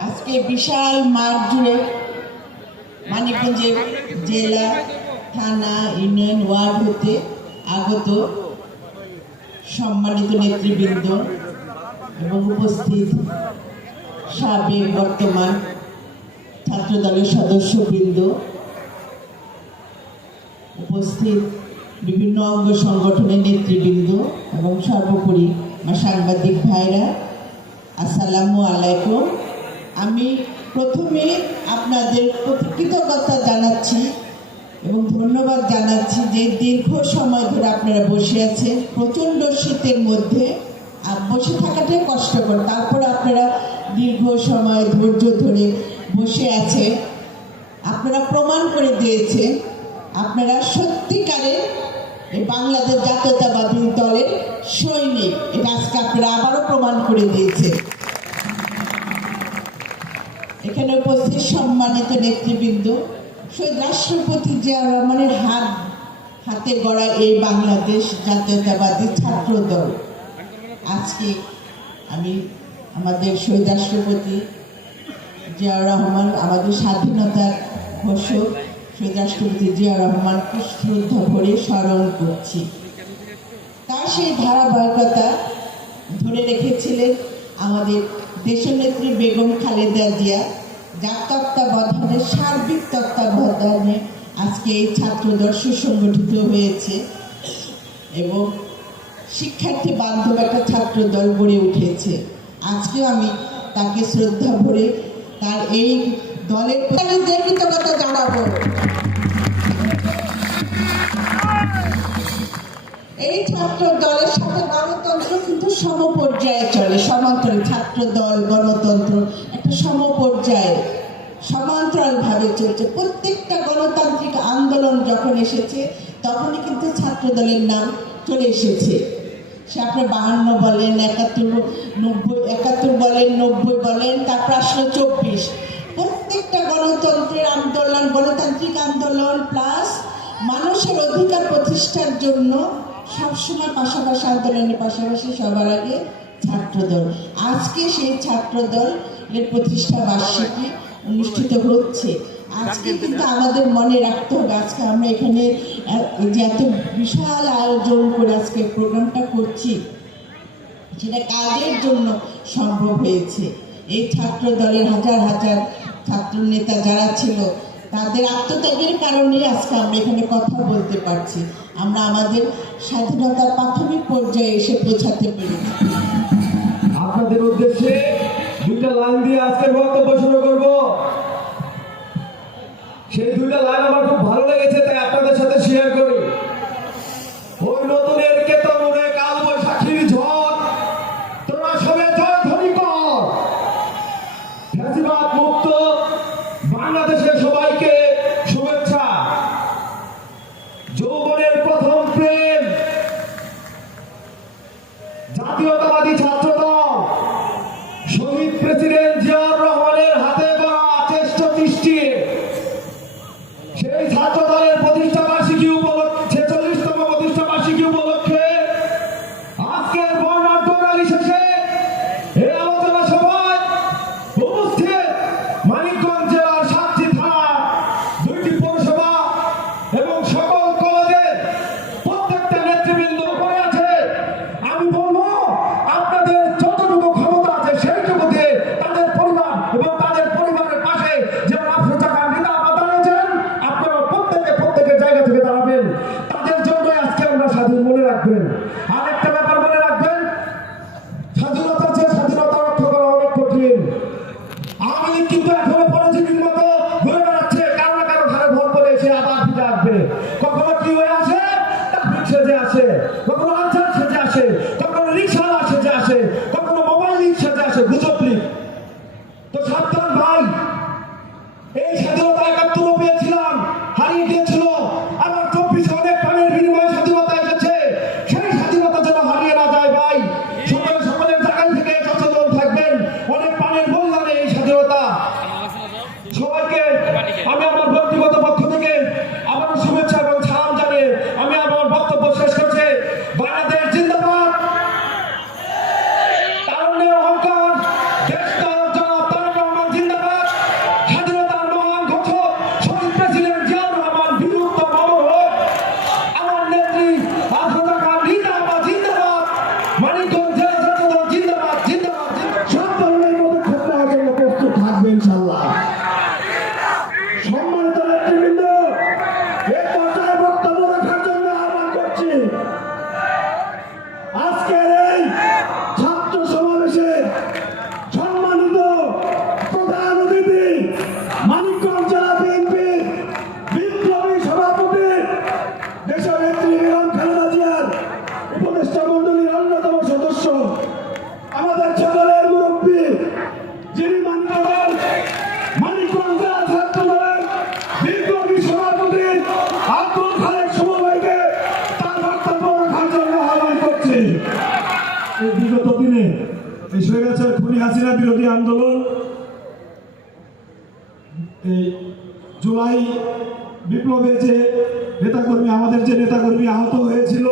আজকে বিশাল মাঠ জুড়ে মানিকগঞ্জের জেলা, থানা, ইউনিয়ন, ওয়ার্ড হতে আগত সম্মানিত নেতৃবৃন্দ এবং উপস্থিত সাবেক বর্তমান ছাত্রদলের সদস্যবৃন্দ উপস্থিত বিভিন্ন অঙ্গ সংগঠনের নেতৃবৃন্দ এবং সর্বোপরি আমার সাংবাদিক ভাইরা, আসসালামু আলাইকুম। আমি প্রথমে আপনাদের কৃতজ্ঞতা জানাচ্ছি এবং ধন্যবাদ জানাচ্ছি যে দীর্ঘ সময় ধরে আপনারা বসে আছেন। প্রচণ্ড শীতের মধ্যে বসে থাকাটাই কষ্টকর। ধৈর্য ধরে বসে আছে। আপনারা প্রমাণ করে দিয়েছেন, আপনারা সত্যিকারের এই বাংলাদেশ জাতীয়তাবাদী দলের সৈনিক। এটা আজকে আপনারা আবারও প্রমাণ করে দিয়েছে এখানে উপস্থিত সম্মানিত নেতৃবৃন্দ, শহীদ রাষ্ট্রপতি জিয়া রহমানের হাত, হাতে গড়া এই বাংলাদেশ জাতীয়তাবাদী ছাত্র দল আজকে আমি আমাদের শহীদ রাষ্ট্রপতি জিয়া রহমান, আমাদের স্বাধীনতার ঘোষক শহীদ রাষ্ট্রপতি জিয়া রহমানকে শ্রদ্ধা ভরে স্মরণ করছি। তার সেই ধারাবাহিকতা ধরে রেখেছিলেন আমাদের দেশনেত্রী বেগম খালেদা জিয়া, যার তত্ত্বাবধানে, সার্বিক তত্ত্বাবধানে আজকে এই ছাত্রদল সুসংগঠিত হয়েছে এবং শিক্ষার্থী বান্ধব একটা ছাত্র দল গড়ে উঠেছে। আজকেও আমি তাকে শ্রদ্ধা ভরে তার এই দলের কৃতজ্ঞতা জানাব। এই ছাত্র দলের সাথে গণতন্ত্র কিন্তু সমপর্যায়ে চলে। সমান্তরাল ছাত্র দল গণতন্ত্র, একটা সমপর্যায়ে সমান্তরাল ভাবে চলছে। প্রত্যেকটা গণতান্ত্রিক আন্দোলন যখন এসেছে, তখনই কিন্তু ছাত্র দলের নাম চলে এসেছে। সে বাহান্ন বলেন, একাত্তর নব্বই, একাত্তর বলেন, নব্বই বলেন, তারপর আসলো চব্বিশ। প্রত্যেকটা গণতন্ত্রের আন্দোলন, গণতান্ত্রিক আন্দোলন প্লাস মানুষের অধিকার প্রতিষ্ঠার জন্য সবসময় পাশাপাশি আন্দোলনের পাশাপাশি সবার আগে ছাত্রদল। আজকে সেই ছাত্রদলের প্রতিষ্ঠা বার্ষিকী অনুষ্ঠিত হচ্ছে। আজকে কিন্তু আমাদের মনে রাখতে হবে আজকে আমরা এখানে যে এত বিশাল আয়োজন করে আজকে প্রোগ্রামটা করছি সেটা কাজের জন্য সম্ভব হয়েছে। এই ছাত্র দলের হাজার হাজার ছাত্র নেতা যারা ছিল তাদের আত্মত্যাগের কারণে আজকে আমরা এখানে কথা বলতে পারছি। আমরা আমাদের স্বাধীনতার প্রাথমিক পর্যায়ে এসে পৌঁছাতে পেরেছি। আপনাদের উদ্দেশ্যে দুইটা লাইন দিয়ে আপনাদের মনে রাখবেন। আরেকটা ব্যাপার মনে রাখবেন স্বাধীনতার চেয়ে স্বাধীনতা রক্ষা করা অনেক কঠিন। আওয়ামী লীগ কিন্তু এখনও পরিস্থিতির মতো ঘুরে বেড়াচ্ছে, কারও না কারও ঘরে ভোট করে এসে আবার ফিরে আসবে। কখনো কি হয়ে আসে? ট্রাফিক সেজে আসে, কখনো আনসার সেজে আসে, কখনো রিক্সাওয়ালা সেজে আসে, কখনো মোবাইল রিক্সাতে আসে, গুজব লীগ। তো সাবধান ভাই, এই স্বাধীনতা দিনে এই স্বৈরাচার খুনি হাসিনা বিরোধী আন্দোলন। এই জুলাই বিপ্লবে যে নেতাকর্মী, আমাদের যে নেতাকর্মী আহত হয়েছিল